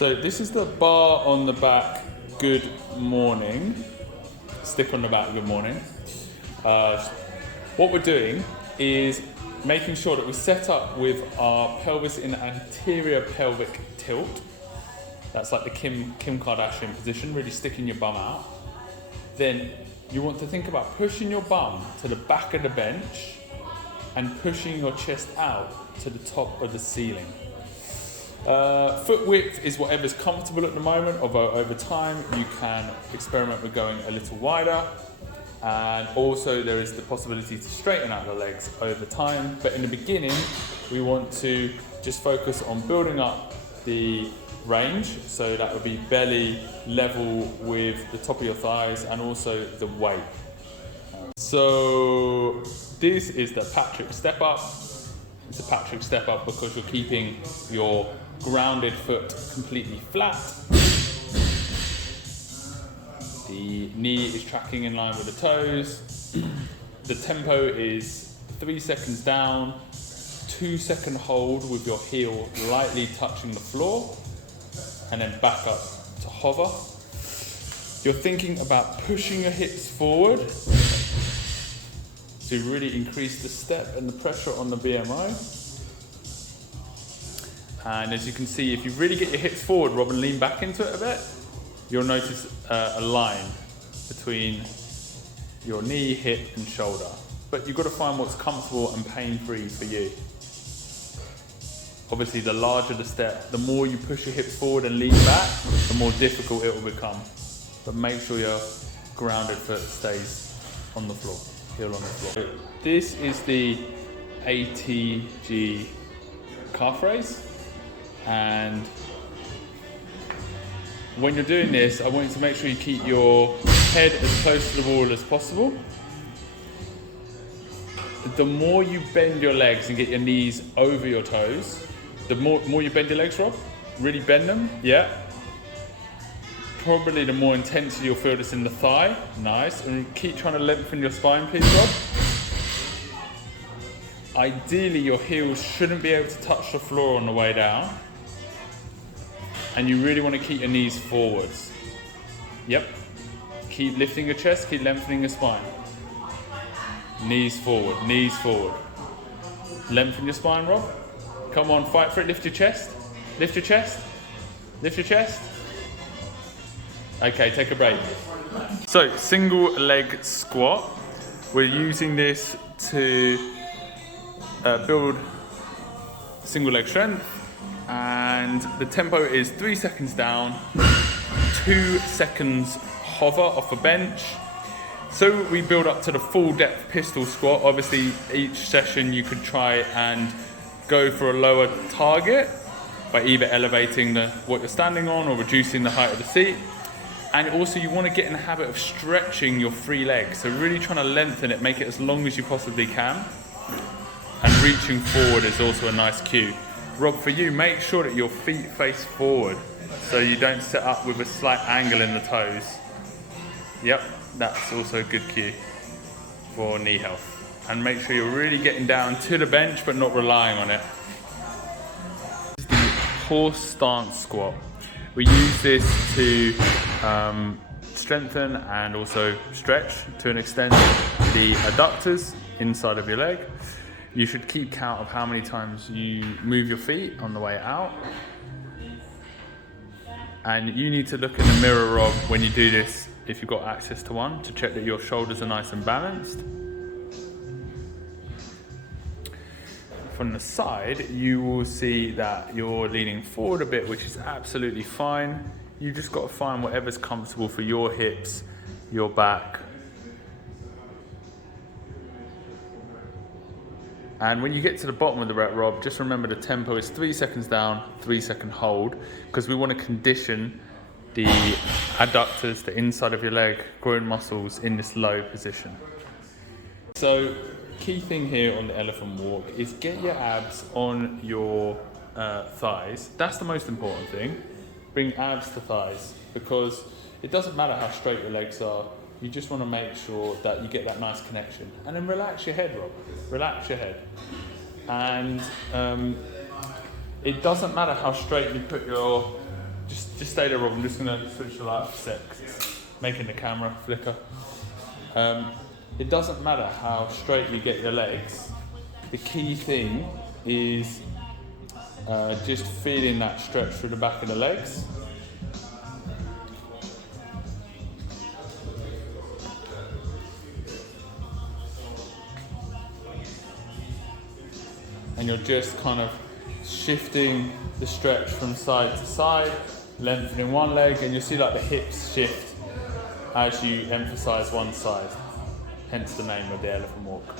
So this is the bar on the back, good morning. Stick on the back, good morning. What we're doing is making sure that we set up with our pelvis in anterior pelvic tilt. That's like the Kim Kardashian position, really sticking your bum out. Then you want to think about pushing your bum to the back of the bench and pushing your chest out to the top of the ceiling. Foot width is whatever's comfortable at the moment, although over time you can experiment with going a little wider. And also there is the possibility to straighten out the legs over time. But in the beginning, we want to just focus on building up the range. So that would be belly level with the top of your thighs and also the weight. So this is the Patrick step up. It's a Patrick step up because you're keeping your grounded foot completely flat. The knee is tracking in line with the toes. The tempo is 3 seconds down, 2 second hold with your heel lightly touching the floor, and then back up to hover. You're thinking about pushing your hips forward to really increase the step and the pressure on the BMI. And as you can see, if you really get your hips forward, Rob, and lean back into it a bit, you'll notice a line between your knee, hip and shoulder. But you've got to find what's comfortable and pain-free for you. Obviously, the larger the step, the more you push your hips forward and lean back, the more difficult it will become. But make sure your grounded foot stays on the floor, heel on the floor. This is the ATG calf raise. And when you're doing this, I want you to make sure you keep your head as close to the wall as possible. The more you bend your legs and get your knees over your toes, the more you bend your legs, Rob, really bend them, yeah. Probably the more intensity you'll feel this in the thigh, nice. And keep trying to lengthen your spine, please, Rob. Ideally, your heels shouldn't be able to touch the floor on the way down. And you really want to keep your knees forwards. Yep. Keep lifting your chest, keep lengthening your spine. Knees forward, knees forward. Lengthen your spine, Rob. Come on, fight for it, lift your chest. Lift your chest. Lift your chest. Okay, take a break. So, single leg squat. We're using this to build single leg strength. And the tempo is 3 seconds down, 2 seconds hover off a bench. So we build up to the full depth pistol squat. Obviously, each session you could try and go for a lower target by either elevating what you're standing on or reducing the height of the seat. And also you want to get in the habit of stretching your free legs. So really trying to lengthen it, make it as long as you possibly can. And reaching forward is also a nice cue. Rob, for you, make sure that your feet face forward so you don't set up with a slight angle in the toes. Yep, that's also a good cue for knee health. And make sure you're really getting down to the bench but not relying on it. This is the horse stance squat. We use this to strengthen and also stretch to an extent the adductors inside of your leg. You should keep count of how many times you move your feet on the way out. And you need to look in the mirror, Rob, when you do this, if you've got access to one, to check that your shoulders are nice and balanced. From the side, you will see that you're leaning forward a bit, which is absolutely fine. You just got to find whatever's comfortable for your hips, your back. And when you get to the bottom of the rep, Rob, just remember the tempo is 3 seconds down, 3 second hold, because we want to condition the adductors, the inside of your leg, groin muscles in this low position. So, key thing here on the elephant walk is get your abs on your thighs. That's the most important thing. Bring abs to thighs, because it doesn't matter how straight your legs are. You just want to make sure that you get that nice connection. And then relax your head, Rob. Relax your head. And it doesn't matter how straight you put your Just stay there, Rob. I'm just gonna switch the light off a sec 'cause it's making the camera flicker. It doesn't matter how straight you get your legs. The key thing is just feeling that stretch through the back of the legs. And you're just kind of shifting the stretch from side to side, lengthening one leg, and you'll see like the hips shift as you emphasize one side, hence the name of the elephant walk.